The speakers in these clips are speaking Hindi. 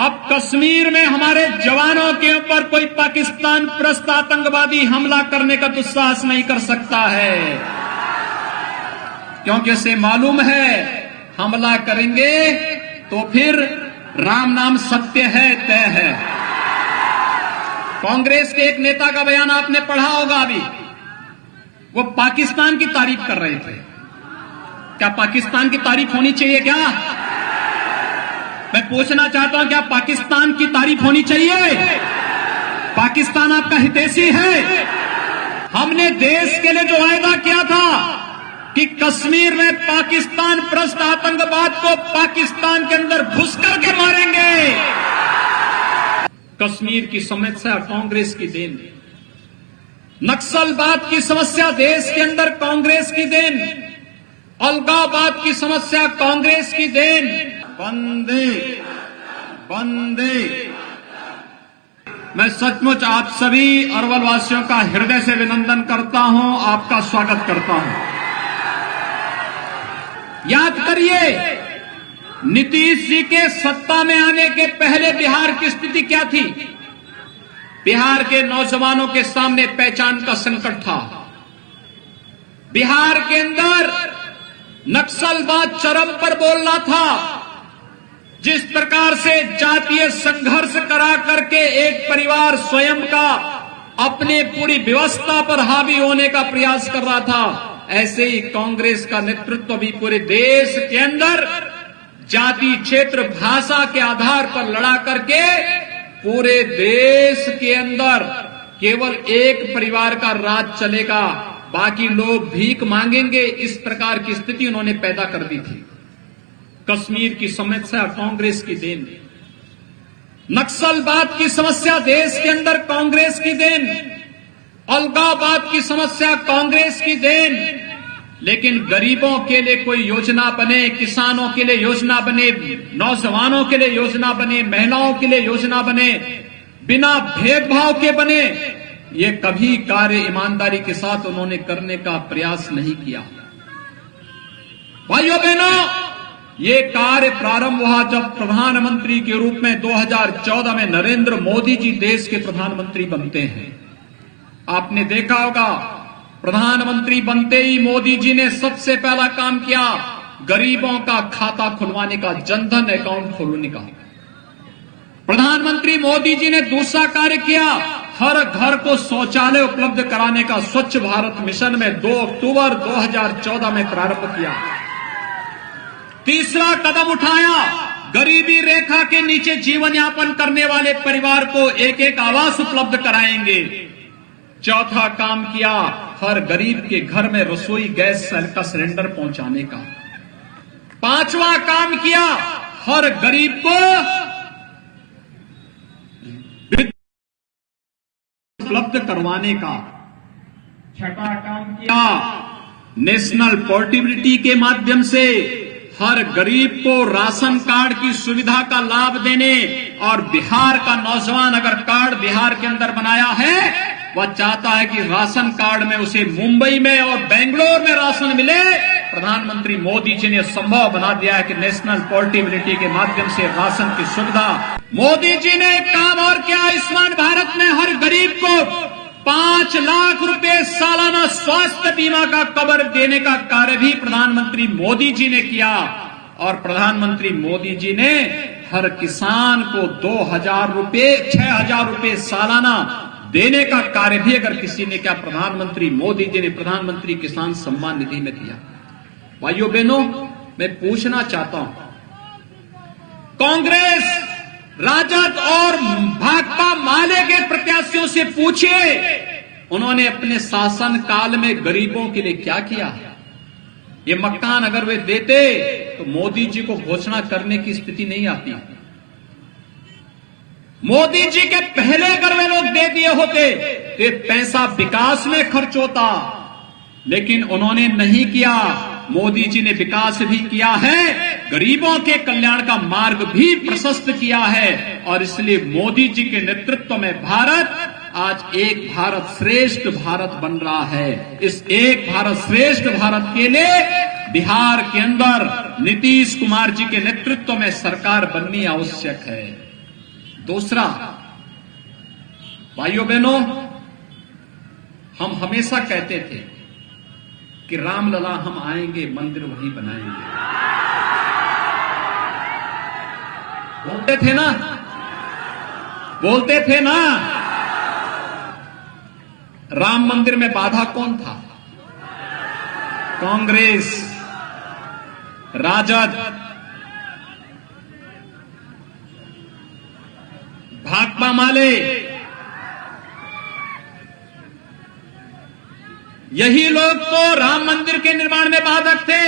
अब कश्मीर में हमारे जवानों के ऊपर कोई पाकिस्तान परस्त आतंकवादी हमला करने का दुस्साहस नहीं कर सकता है, क्योंकि उसे मालूम है हमला करेंगे तो फिर राम नाम सत्य है, तय है। कांग्रेस के एक नेता का बयान आपने पढ़ा होगा अभी, वो पाकिस्तान की तारीफ कर रहे थे। क्या पाकिस्तान की तारीफ होनी चाहिए क्या? मैं पूछना चाहता हूं, क्या पाकिस्तान की तारीफ होनी चाहिए? पाकिस्तान आपका हितैषी है। हमने देश के लिए जो वायदा किया था कि कश्मीर में पाकिस्तान परस्त आतंकवाद को पाकिस्तान के अंदर घुस करके मारेंगे। कश्मीर की समस्या कांग्रेस की देन, नक्सलवाद की समस्या देश के अंदर कांग्रेस की देन, अलगाववाद की समस्या कांग्रेस की देन। वंदे वंदे। मैं सचमुच आप सभी अरवल वासियों का हृदय से अभिनंदन करता हूं, आपका स्वागत करता हूं। याद करिए, नीतीश जी के सत्ता में आने के पहले बिहार की स्थिति क्या थी? बिहार के नौजवानों के सामने पहचान का संकट था। बिहार के अंदर नक्सलवाद चरम पर बोल रहा था। जिस प्रकार से जातीय संघर्ष करा करके एक परिवार स्वयं का अपने पूरी व्यवस्था पर हावी होने का प्रयास कर रहा था, ऐसे ही कांग्रेस का नेतृत्व भी पूरे देश के अंदर जाति, क्षेत्र, भाषा के आधार पर लड़ा करके पूरे देश के अंदर केवल एक परिवार का राज चलेगा, बाकी लोग भीख मांगेंगे, इस प्रकार की स्थिति उन्होंने पैदा कर दी थी। कश्मीर की समस्या कांग्रेस की देन, नक्सलवाद की समस्या देश के अंदर कांग्रेस की देन, अलगाववाद की समस्या कांग्रेस की देन। लेकिन गरीबों के लिए कोई योजना बने, किसानों के लिए योजना बने, नौजवानों के लिए योजना बने, महिलाओं के लिए योजना बने, बिना भेदभाव के बने, ये कभी कार्य ईमानदारी के साथ उन्होंने करने का प्रयास नहीं किया। भाइयों बहनों, ये कार्य प्रारंभ हुआ जब प्रधानमंत्री के रूप में 2014 में नरेंद्र मोदी जी देश के प्रधानमंत्री बनते हैं। आपने देखा होगा, प्रधानमंत्री बनते ही मोदी जी ने सबसे पहला काम किया गरीबों का खाता खुलवाने का, जनधन अकाउंट खोलने का। प्रधानमंत्री मोदी जी ने दूसरा कार्य किया, हर घर को शौचालय उपलब्ध कराने का स्वच्छ भारत मिशन में 2 अक्टूबर 2014 में प्रारंभ किया। तीसरा कदम उठाया, गरीबी रेखा के नीचे जीवन यापन करने वाले परिवार को एक एक आवास उपलब्ध कराएंगे। चौथा काम किया, हर गरीब के घर में रसोई गैस का सिलेंडर पहुंचाने का। पांचवा काम किया, हर गरीब को उपलब्ध करवाने का। छठा काम किया, नेशनल पोर्टेबिलिटी के माध्यम से हर गरीब को राशन कार्ड की सुविधा का लाभ देने, और बिहार का नौजवान अगर कार्ड बिहार के अंदर बनाया है, वह चाहता है कि राशन कार्ड में उसे मुंबई में और बेंगलोर में राशन मिले। प्रधानमंत्री मोदी जी ने संभव बना दिया है कि नेशनल पोर्टेबिलिटी के माध्यम से राशन की सुविधा। मोदी जी ने एक काम और किया, आयुष्मान भारत में हर गरीब को 5 लाख रुपए सालाना स्वास्थ्य बीमा का कवर देने का कार्य भी प्रधानमंत्री मोदी जी ने किया। और प्रधानमंत्री मोदी जी ने हर किसान को 2,000 रुपए, 6,000 रुपए सालाना देने का कार्य भी अगर किसी ने क्या, प्रधानमंत्री मोदी जी ने प्रधानमंत्री किसान सम्मान निधि में दिया। भाइयों बहनों, मैं पूछना चाहता हूं, कांग्रेस, राजद और भाकपा माले के प्रत्याशियों से पूछिए, उन्होंने अपने शासन काल में गरीबों के लिए क्या किया। ये मकान अगर वे देते तो मोदी जी को घोषणा करने की स्थिति नहीं आती। मोदी जी के पहले अगर वे लोग दे दिए होते तो ये पैसा विकास में खर्च होता, लेकिन उन्होंने नहीं किया। मोदी जी ने विकास भी किया है, गरीबों के कल्याण का मार्ग भी प्रशस्त किया है, और इसलिए मोदी जी के नेतृत्व में भारत आज एक भारत श्रेष्ठ भारत बन रहा है। इस एक भारत श्रेष्ठ भारत के लिए बिहार के अंदर नीतीश कुमार जी के नेतृत्व में सरकार बननी आवश्यक है। दूसरा, भाइयों बहनों, हम हमेशा कहते थे कि रामलला हम आएंगे, मंदिर वहीं बनाएंगे। बोलते थे ना, बोलते थे ना। राम मंदिर में बाधा कौन था? कांग्रेस, राजद, भाकपा माले, यही लोग तो राम मंदिर के निर्माण में बाधक थे।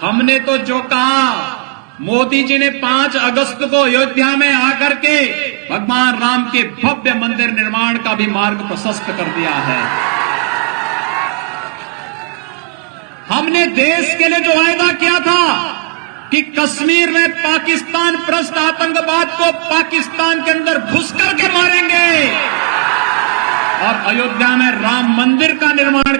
हमने तो जो कहा, मोदी जी ने 5 अगस्त को अयोध्या में आकर के भगवान राम के भव्य मंदिर निर्माण का भी मार्ग प्रशस्त कर दिया है। हमने देश के लिए जो वायदा किया था कि कश्मीर में पाकिस्तान प्रस्त आतंकवाद को पाकिस्तान के अंदर घुस करके मारेंगे और अयोध्या में राम मंदिर का निर्माण,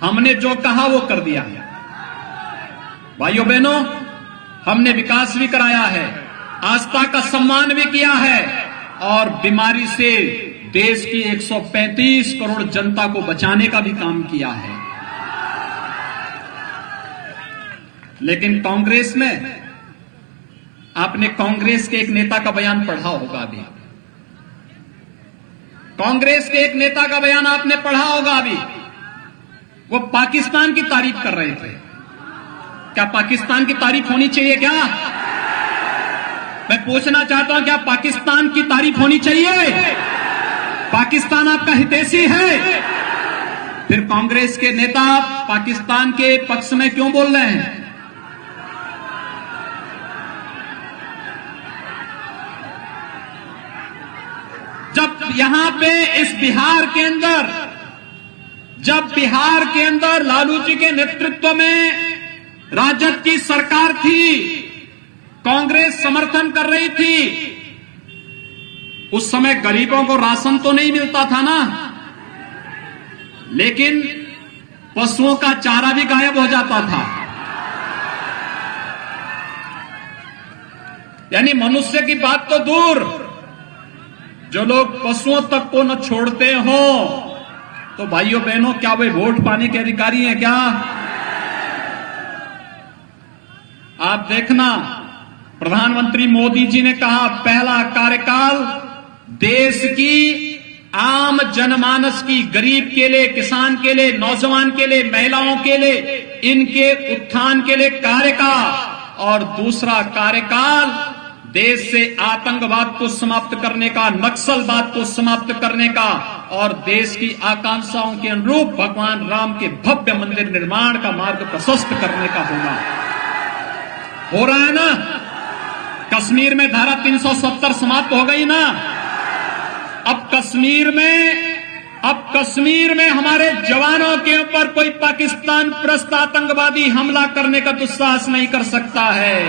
हमने जो कहा वो कर दिया है। भाइयों बहनों, हमने विकास भी कराया है, आस्था का सम्मान भी किया है और बीमारी से देश की 135 करोड़ जनता को बचाने का भी काम किया है। लेकिन कांग्रेस में, आपने कांग्रेस के एक नेता का बयान पढ़ा होगा अभी, कांग्रेस के एक नेता का बयान आपने पढ़ा होगा अभी। वो पाकिस्तान की तारीफ कर रहे थे। क्या पाकिस्तान की तारीफ होनी चाहिए क्या? मैं पूछना चाहता हूं, क्या पाकिस्तान की तारीफ होनी चाहिए? पाकिस्तान आपका हितैषी है? फिर कांग्रेस के नेता पाकिस्तान के पक्ष में क्यों बोल रहे हैं? जब यहां पे इस बिहार के अंदर, जब बिहार के अंदर लालू जी के नेतृत्व में राजद की सरकार थी, कांग्रेस समर्थन कर रही थी, उस समय गरीबों को राशन तो नहीं मिलता था ना, लेकिन पशुओं का चारा भी गायब हो जाता था। यानी मनुष्य की बात तो दूर, जो लोग पशुओं तक को न छोड़ते हो, तो भाइयों बहनों, क्या वे वोट पाने के अधिकारी हैं क्या? आप देखना, प्रधानमंत्री मोदी जी ने कहा, पहला कार्यकाल देश की आम जनमानस की, गरीब के लिए, किसान के लिए, नौजवान के लिए, महिलाओं के लिए, इनके उत्थान के लिए कार्य का, और दूसरा कार्यकाल देश से आतंकवाद को समाप्त करने का, नक्सलवाद को समाप्त करने का और देश की आकांक्षाओं के अनुरूप भगवान राम के भव्य मंदिर निर्माण का मार्ग प्रशस्त करने का होगा। हो रहा है ना? कश्मीर में धारा 370 समाप्त हो गई ना। अब कश्मीर में हमारे जवानों के ऊपर कोई पाकिस्तान प्रस्त आतंकवादी हमला करने का दुस्साहस नहीं कर सकता है,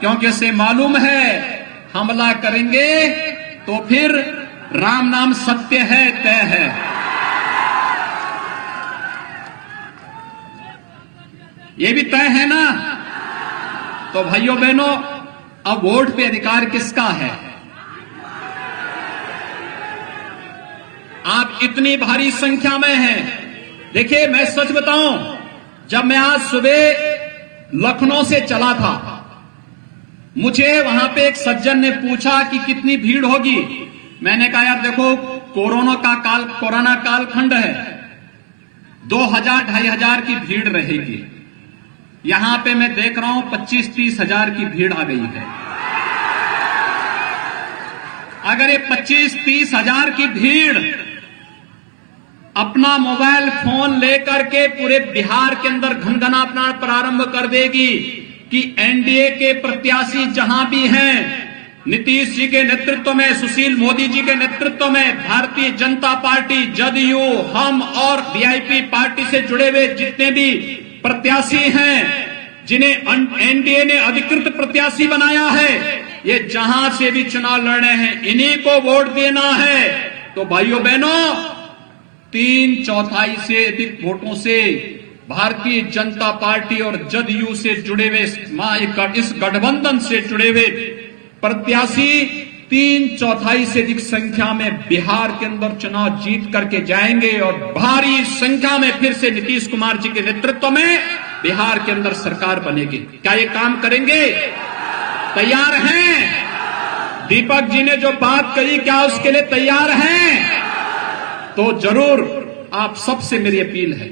क्योंकि उसे मालूम है हमला करेंगे तो फिर राम नाम सत्य है, तय है। ये भी तय है ना। तो भाइयों बहनों, अब वोट पे अधिकार किसका है? आप इतनी भारी संख्या में हैं। देखिए, मैं सच बताऊं, जब मैं आज सुबह लखनऊ से चला था, मुझे वहां पे एक सज्जन ने पूछा कि कितनी भीड़ होगी। मैंने कहा, यार देखो, कोरोना कालखंड है, 2000-2500 की भीड़ रहेगी। यहां पे मैं देख रहा हूं 25-30 हजार की भीड़ आ गई है। अगर ये 25-30 हजार की भीड़ अपना मोबाइल फोन लेकर के पूरे बिहार के अंदर घनघनाना प्रारंभ कर देगी कि एनडीए के प्रत्याशी जहां भी हैं, नीतीश जी के नेतृत्व में, सुशील मोदी जी के नेतृत्व में, भारतीय जनता पार्टी, जदयू, हम और वीआईपी पार्टी से जुड़े हुए जितने भी प्रत्याशी हैं, जिन्हें एनडीए ने अधिकृत प्रत्याशी बनाया है, ये जहां से भी चुनाव लड़ रहे हैं, इन्हीं को वोट देना है। तो भाइयों बहनों, 3/4 से अधिक वोटों से भारतीय जनता पार्टी और जदयू से जुड़े हुए इस गठबंधन से जुड़े हुए प्रत्याशी 3/4 से अधिक संख्या में बिहार के अंदर चुनाव जीत करके जाएंगे और भारी संख्या में फिर से नीतीश कुमार जी के नेतृत्व में बिहार के अंदर सरकार बनेगी। क्या ये काम करेंगे? तैयार हैं? दीपक जी ने जो बात कही, क्या उसके लिए तैयार हैं? तो जरूर आप सबसे मेरी अपील है,